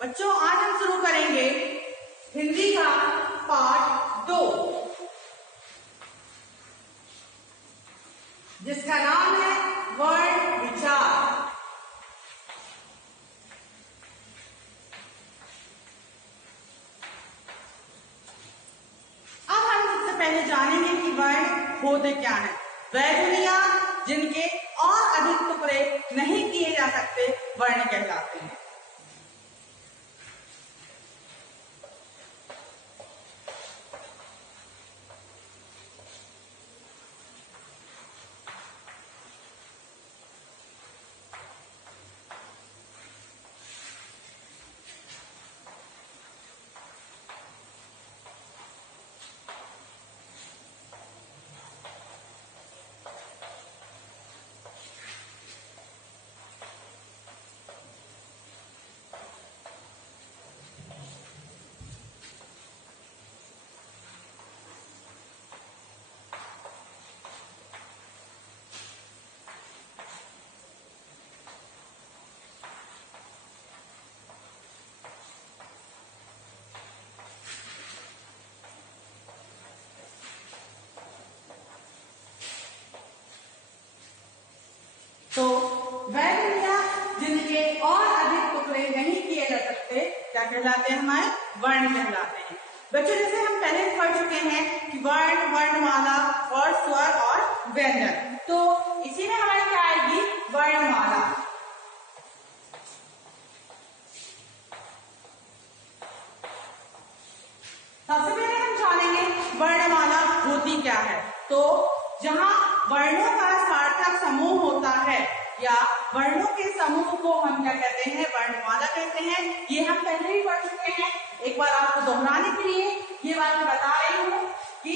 बच्चों आज हम शुरू करेंगे हिंदी का पाठ 2 जिसका नाम है वर्ण विचार। अब हम सबसे पहले जानेंगे कि वर्ण होते क्या है। वह दुनिया जिनके और अधिक टुकड़े नहीं किए जा सकते वर्ण कहलाते हैं। तो वह दुनिया जिनके और अधिक टुकड़े नहीं किए जा सकते क्या कहलाते हैं? हमारे वर्ण कहलाते हैं। बच्चों जैसे हम पहले पढ़ चुके हैं कि वर्ण, वर्णमाला और स्वर और व्यंजन। तो इसी में हमारी क्या आएगी? वर्णमाला। सबसे पहले हम जानेंगे वर्णमाला होती क्या है। तो जहां वर्णों का सार्थक समूह होता है या वर्णों के समूह को हम क्या कहते हैं? वर्णमाला कहते हैं। ये हम पहले ही पढ़ चुके हैं। एक बार आपको दोहराने के लिए ये बात मैं बता रही हूँ कि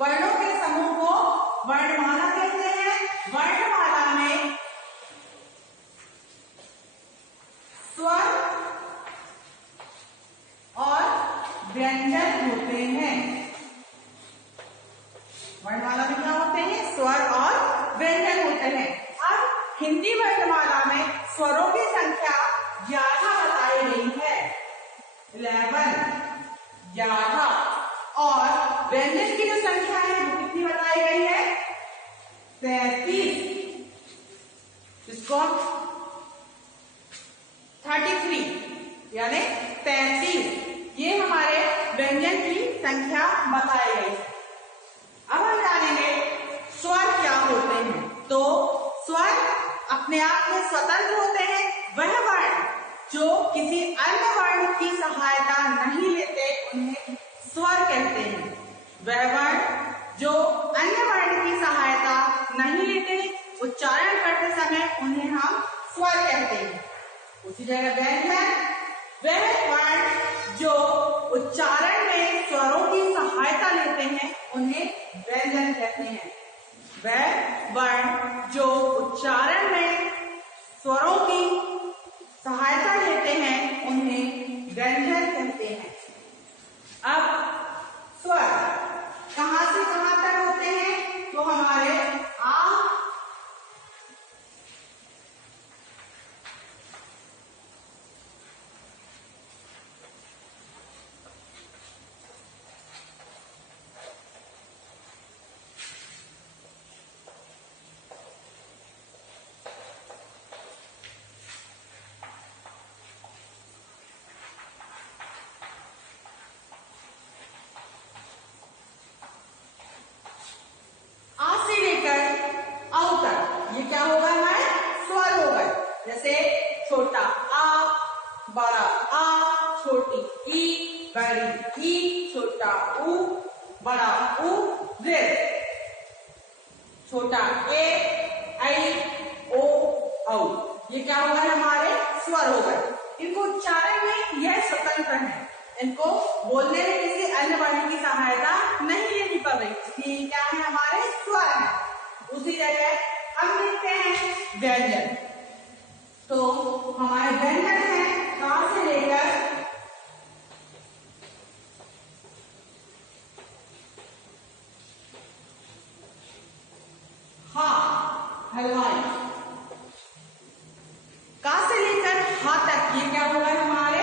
वर्णों के समूह को वर्णमाला कहते हैं। वर्णमाला में स्वर और व्यंजन होते हैं। वर्णमाला में क्या होते हैं? स्वर और व्यंजन होते हैं। अब हिंदी वर्णमाला में स्वरों की संख्या 11 बताई गई है, 11 और व्यंजन की जो संख्या है वो कितनी बताई गई है? 33। इसको 33 यानी 33 ये हमारे व्यंजन की संख्या बताई गई है। अब हम जानेंगे स्वर क्या होते हैं। तो स्वर अपने आप में स्वतंत्र होते हैं। वह वर्ण जो किसी अन्य वर्ण की सहायता नहीं लेते उन्हें स्वर कहते हैं। वह वर्ण जो अन्य वर्ण की सहायता नहीं लेते, उच्चारण करते समय उन्हें हम स्वर कहते हैं। उसी जगह व्यंजन, वह वर्ण जो उच्चारण में स्वरों की सहायता लेते हैं उन्हें व्यंजन कहते हैं। वह वर्ण जो उच्चारण में स्वरों की सहायता लेते हैं उन्हें व्यंजन कहते हैं। अब स्वर कहां से कहां तक होते हैं? तो हमारे आ, ये क्या होगा? हमारे स्वर हो गए। जैसे छोटा आ, बड़ा आ, छोटी ई, बड़ी ई, छोटा ऊ, बड़ा ऊ, रे, छोटा ए, आई, ओ, औ। ये क्या होगा? हमारे स्वर हो गए। इनको उच्चारण में यह स्वतंत्र है। इनको बोलने में किसी अन्य वर्ण की सहायता नहीं लेनी पड़ रही, इसलिए क्या है? हमारे स्वर है। उसी जगह हम देखते हैं व्यंजन। तो हमारे व्यंजन है कहां से लेकर हा, हलवाई, का से लेकर हा तक ये क्या होगा? हमारे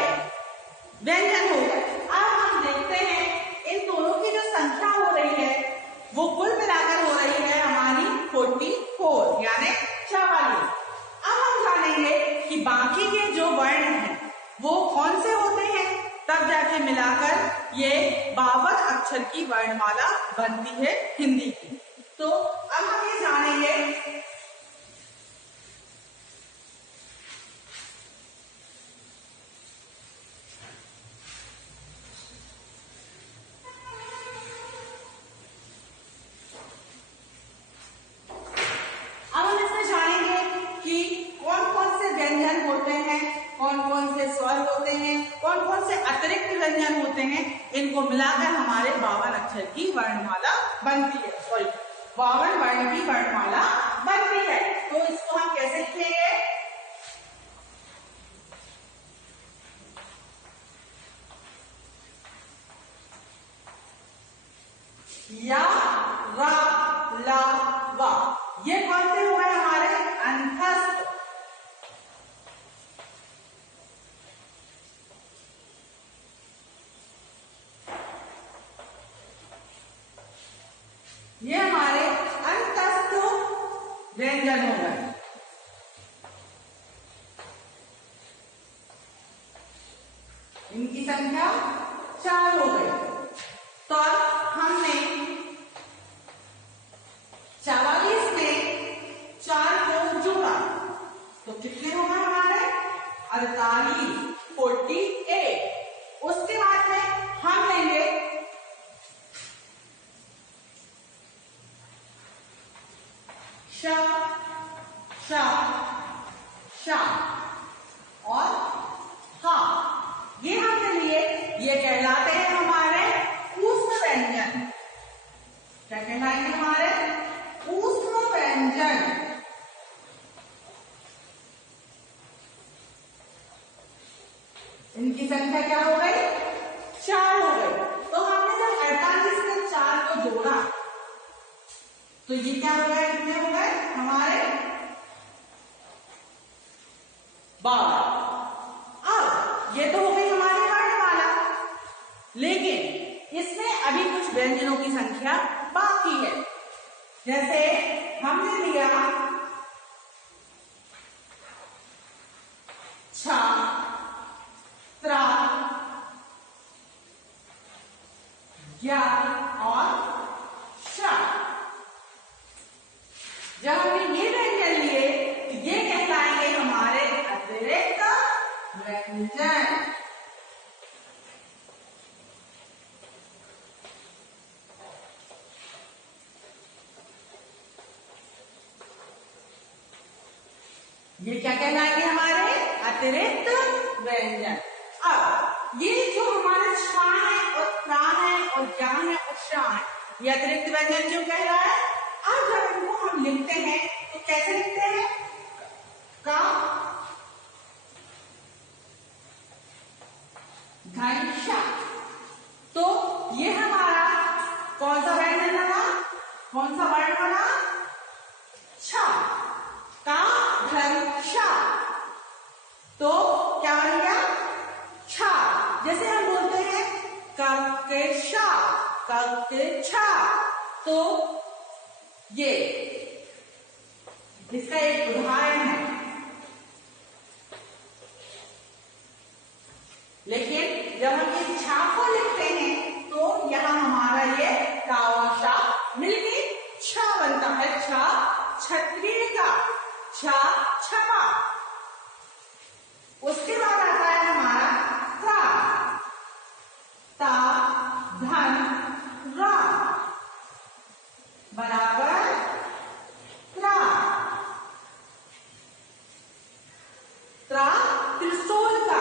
वर्णमाला बनती है हिंदी की। तो अब हम ये जानेंगे कौन कौन से स्वर होते हैं, कौन कौन से अतिरिक्त व्यंजन होते हैं, इनको मिलाकर हमारे 52 अक्षर की वर्णमाला बनती है। सॉरी, 52 वर्ण की वर्णमाला बनती है। तो इसको हम कैसे लिखेंगे? या, रा, ला, वा। ये कौन से हुए हमारे? अंतस्थ। ये हमारे अंतस्थ व्यंजन हो गए। इनकी संख्या 4 हो गई। तो हमने 44 में 4 को जोड़ा तो कितने हो गए हमारे? 48, 48। उसके बाद में हम लेंगे शा, शा, शा और हा। ये हमने लिए, ये कहलाते हैं हमारे ऊष्म व्यंजन। क्या कहलाएंगे हमारे? ऊष्म व्यंजन। इनकी संख्या क्या हो गई? 4 हो गई। तो हमने जब 48 में 4 को जोड़ा तो ये क्या हो गए? कितने हो गए हमारे? 12। अब ये तो हो गई हमारी वर्णमाला, लेकिन इसमें अभी कुछ व्यंजनों की संख्या बाकी है। जैसे हमने लिया छा, त्रा, या और शा। जब हमने ये व्यंजन लिए तो ये कहलाएंगे हमारे अतिरिक्त व्यंजन। ये क्या कहलाएंगे हमारे? अतिरिक्त व्यंजन। अब ये जो हमारे छा है और त्रा है और या है और शा है, ये अतिरिक्त व्यंजन क्यों कह रहा है? अब जब इनको हम लिखते हैं तो कैसे लिखते हैं? का, धन, शा। तो ये हमारा कौन सा व्यंजन बना? कौन सा वर्ण बना? छा। का, धन, शा। तो क्या बन गया? छा। जैसे हम बोलते हैं क के शा, क के छा। तो ये इसका एक उदाहरण है। लेकिन जब हम ये छा को लिखते हैं तो यहां हमारा ये कावाशा मिलके छा बनता है। छा क्षत्रिय का, छा छपा। उसके बाद आता है हमारा त्रा, ता, धन, रा बराबर त्रा। त्रा त्रिशूल का।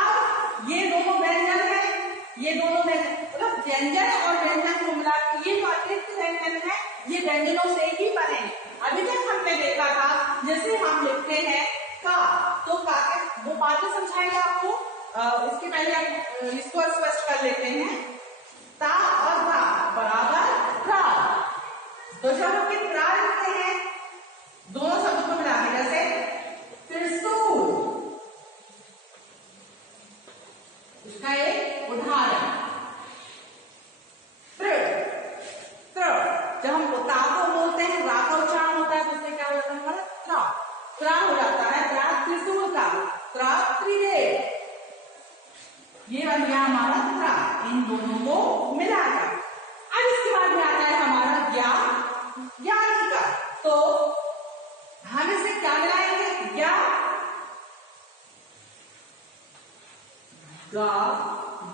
अब ये दोनों व्यंजन है, ये दोनों मतलब व्यंजन और व्यंजन को मिला ये जो अतिरिक्त व्यंजन है ये व्यंजनों से ही बने। अभी तक हमने देखा था जैसे हम लिखते हैं का, तो का के वो बातें समझाएंगे आपको। इसके पहले हम इसको स्पष्ट कर लेते हैं। ता और रा बराबर त्रा। तो जब हम त्रा लिखते हैं दोनों शब्दों को मिला के, जैसे त्रिशूल, इसका एक उदाहरण। जब हम ता को बोलते हैं, रा का उच्चारण होता है तो उससे क्या हो जाता है हमारा? त्रा। त्रा हो जाता है त्रा त्रिशूल का, त्रा त्रिदेव। ये बन गया हमारा त्रा, इन दोनों को मिलाकर। गा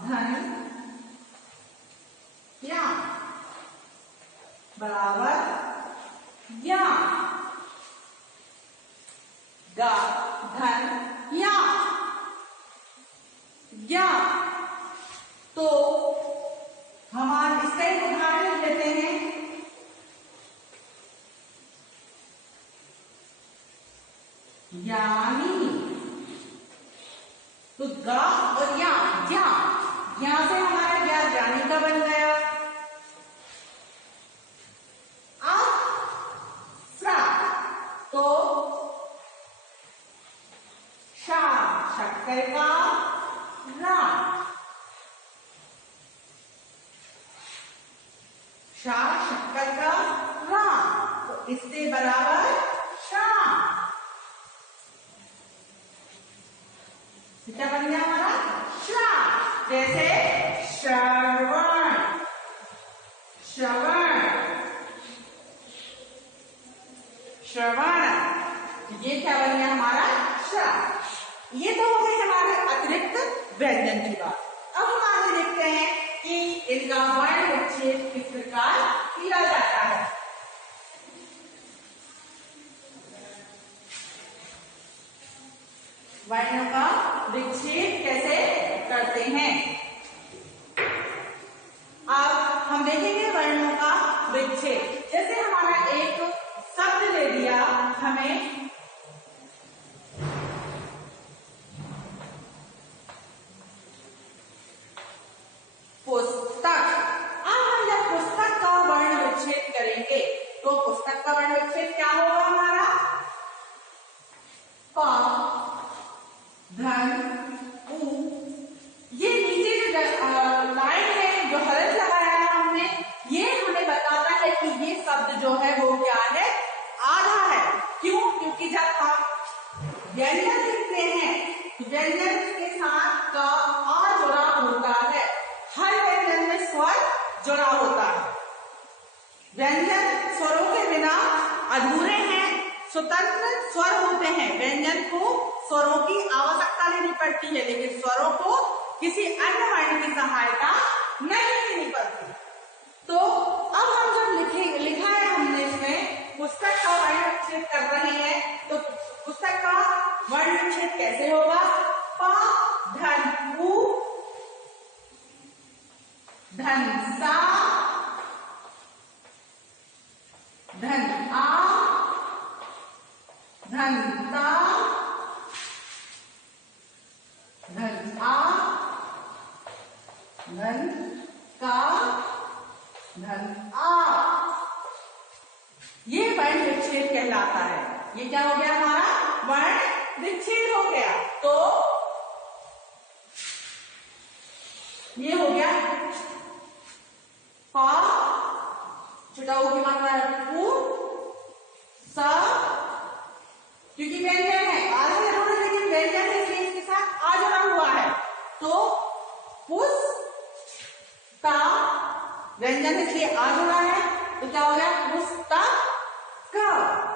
धन या बराबर या, गा धन या। तो हम इसका एक उदाहरण लेते हैं। यानी, तो गा और या यहां से हमारा क्या यानी का बन गया। तो शा शक्कर का रा, शा शक्कर का रा, तो इससे बराबर शा। क्या बन गया हमारा शा। जैसे श्रवण, श्रवण, श्रवण, ये क्या बन गया हमारा शा। ये तो हो गई हमारे अतिरिक्त व्यंजन की बात। अब हम आगे देखते हैं कि इनका वर्ण विच्छेद किस प्रकार किया जाता है। वर्णों का विच्छेद कैसे करते हैं। अब हम देखेंगे वर्णों का विच्छेद। जैसे हमारा एक शब्द ले दिया हमें पुस्तक। अब हम जब पुस्तक का वर्ण विच्छेद करेंगे तो पुस्तक का वर्ण विच्छेद क्या होगा हमारा, पा धन उ। ये नीचे जो लाइन है, जो हरफ लगाया है हमने, ये हमें बताता है कि ये शब्द जो है वो क्या है, आधा है। क्यों? क्योंकि जब हम व्यंजन लिखते हैं तो व्यंजन के साथ का आ जुड़ा होता है। हर व्यंजन में स्वर जुड़ा होता है। व्यंजन स्वरों के बिना अधूरे हैं, स्वतंत्र स्वर होते हैं। व्यंजन को स्वरों की आवश्यकता लेनी पड़ती है, लेकिन स्वरों को किसी अन्य वर्ण की सहायता नहीं लेनी पड़ती। तो अब हम जब लिखा है हमने इसमें पुस्तक का वर्ण विच्छेद कर रहे हैं, तो पुस्तक का वर्ण विच्छेद कैसे होगा, पा धन उ धन सा धन आ धन ता धन आ धन का धन आ। ये वर्ण विच्छेद कहलाता है। ये क्या हो गया हमारा, वर्ण विच्छेद हो गया। तो ये हो गया पा, छोटा ऊ की मात्रा है पू, सा, क्योंकि व्यंजन है, आधा जरूर है लेकिन व्यंजन है इसलिए इसके साथ आ जुड़ा हुआ है। तो पुस्ता, व्यंजन इसलिए आ जुड़ा है, तो क्या हो गया पुस्तक का,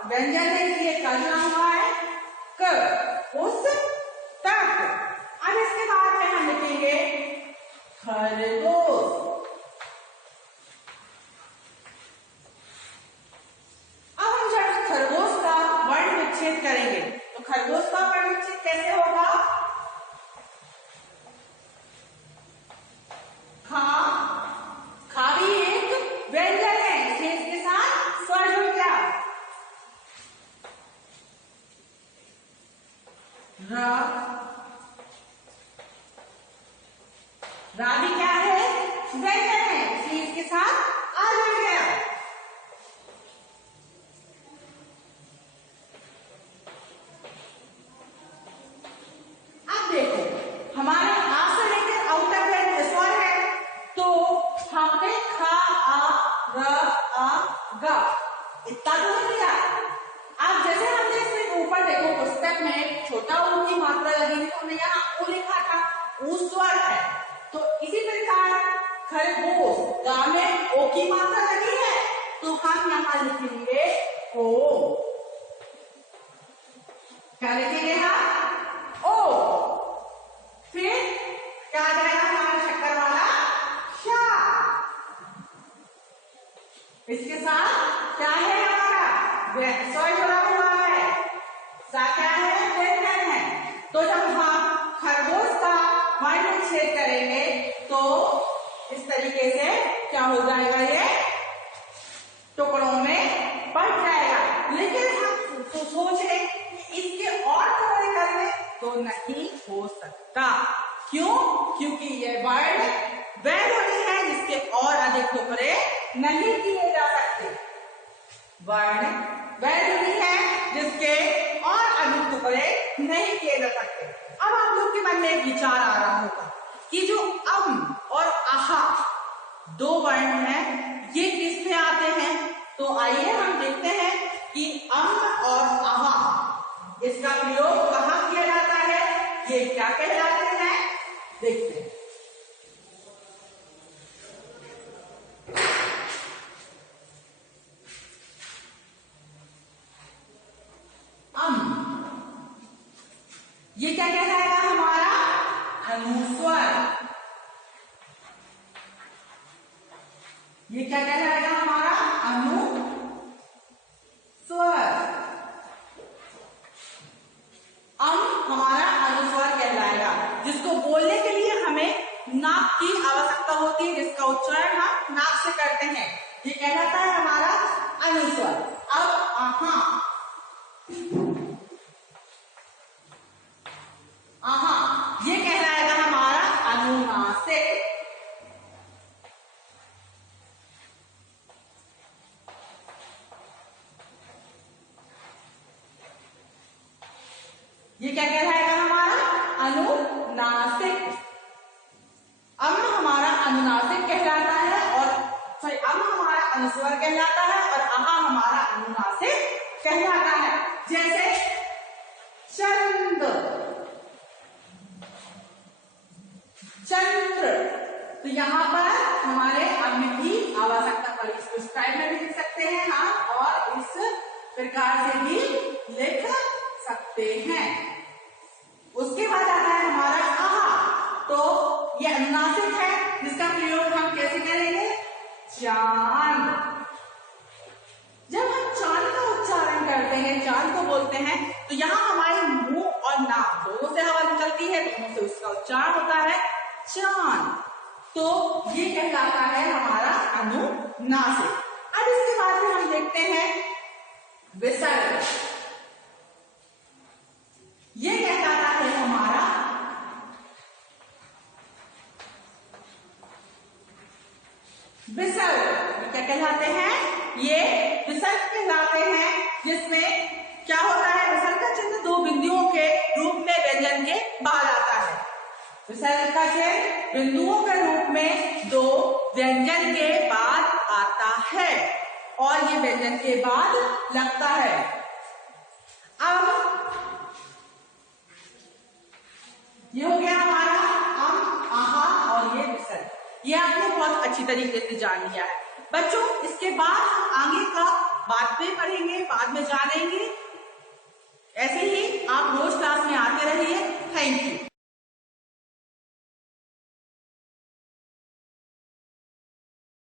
व्यंजन है इसलिए का जुड़ा हुआ है, क, पुस्तक। अब इसके बाद में हम लिखेंगे खरगोश। अब हम जब खरगोश का वर्ण विच्छेद करेंगे तो खरगोश का वर्ण विच्छेद कैसे होगा, खा, खा भी एक व्यंजन है इसलिए इसके साथ स्वर जुड़ गया। रा भी क्या है, व्यंजन है इसलिए इसके साथ आ जुड़ गया। अब देखो हमारे आ से लेकर औ तक स्वर है, तो हमने खा आ र आ गा इतना तो नहीं लिया। अब जैसे हमने इसमें ऊपर देखो पुस्तक में छोटा ऊ की मात्रा लगी थी, हमने यहाँ ऊ लिखा था, ऊ स्वर है। तो इसी प्रकार खरगोश, गा में ओ की मात्रा लगी है, तो हम यहाँ लिखेंगे ओ। क्या लिखेंगे हम, ओ। फिर क्या स्वर जुड़ा हुआ है, सा क्या है, व्यंजन है। तो जब हम खरगोश का वर्ण विच्छेद करेंगे तो इस तरीके से क्या हो जाएगा, ये टुकड़ों में बंट जाएगा। लेकिन हम तो सोच रहे कि इसके और टुकड़े कर ले तो नहीं हो सकता। क्यों? क्योंकि ये वर्ण वह ध्वनि है जिसके और अधिक टुकड़े नहीं किए जा सकते। वर्ण वह ध्वनि है जिसके और अधिक टुकड़े नहीं किए जा सकते। अब आप लोग के मन में एक विचार आ रहा होगा कि जो अम और आहा दो वर्ण हैं, ये किस में आते हैं? तो आइए हम देखते हैं कि अम और आहा इसका प्रयोग कहाँ किया जाता है, ये क्या कहलाते हैं, देखते हैं। ये क्या कहलाएगा, हमारा अनुस्वर। ये क्या कहलाएगा, हमारा अनुस्वर। हमारा अनुस्वर कहलाएगा, जिसको बोलने के लिए हमें नाक की आवश्यकता होती है, जिसका उच्चारण हम नाक से करते हैं। ये कहलाता है हमारा अनुस्वर। अब आहा, ये कहलाएगा हमारा अनुनासिक। ये क्या कहलाएगा, हमारा अनुनासिक। हमारा अनुनासिक कहलाता है और हमारा अनुस्वर कहलाता है और हमारा अनुनासिक कहलाता है। जैसे चंद्र, चंद्र, तो यहाँ पर हमारे अम्म की आवश्यकता पड़ी। इसको इस टाइप में भी लिख सकते हैं हम और इस प्रकार से भी लिख सकते हैं। उसके बाद आता है हमारा आहा, तो यह अनुनासिक है जिसका प्रयोग हम कैसे करेंगे, चांद। जब हम चांद का उच्चारण करते हैं, चांद को बोलते हैं, तो यहाँ हमारे मुंह और नाक दोनों से हवा निकलती है, दोनों से उसका उच्चारण होता है चांद। तो ये कहलाता है हमारा अनुनासिक। अब इसके बाद में हम देखते हैं विसर्ग। ये कहलाता है हमारा विसर्ग। क्या कहलाते हैं, ये विसर्ग कहलाते हैं, जिसमें क्या होता है, विसर्ग का चिन्ह दो बिंदुओं के रूप में व्यंजन के बाद आता है। विसर्ग का चिन्ह बिंदुओं के रूप में दो व्यंजन के बाद आता है और ये व्यंजन के बाद लगता है। अब ये हो गया हमारा अम, आहा और ये विसर्ग। ये आपने बहुत अच्छी तरीके से जान लिया है बच्चों। इसके बाद हम आगे का बाद में पढ़ेंगे, बाद में जाने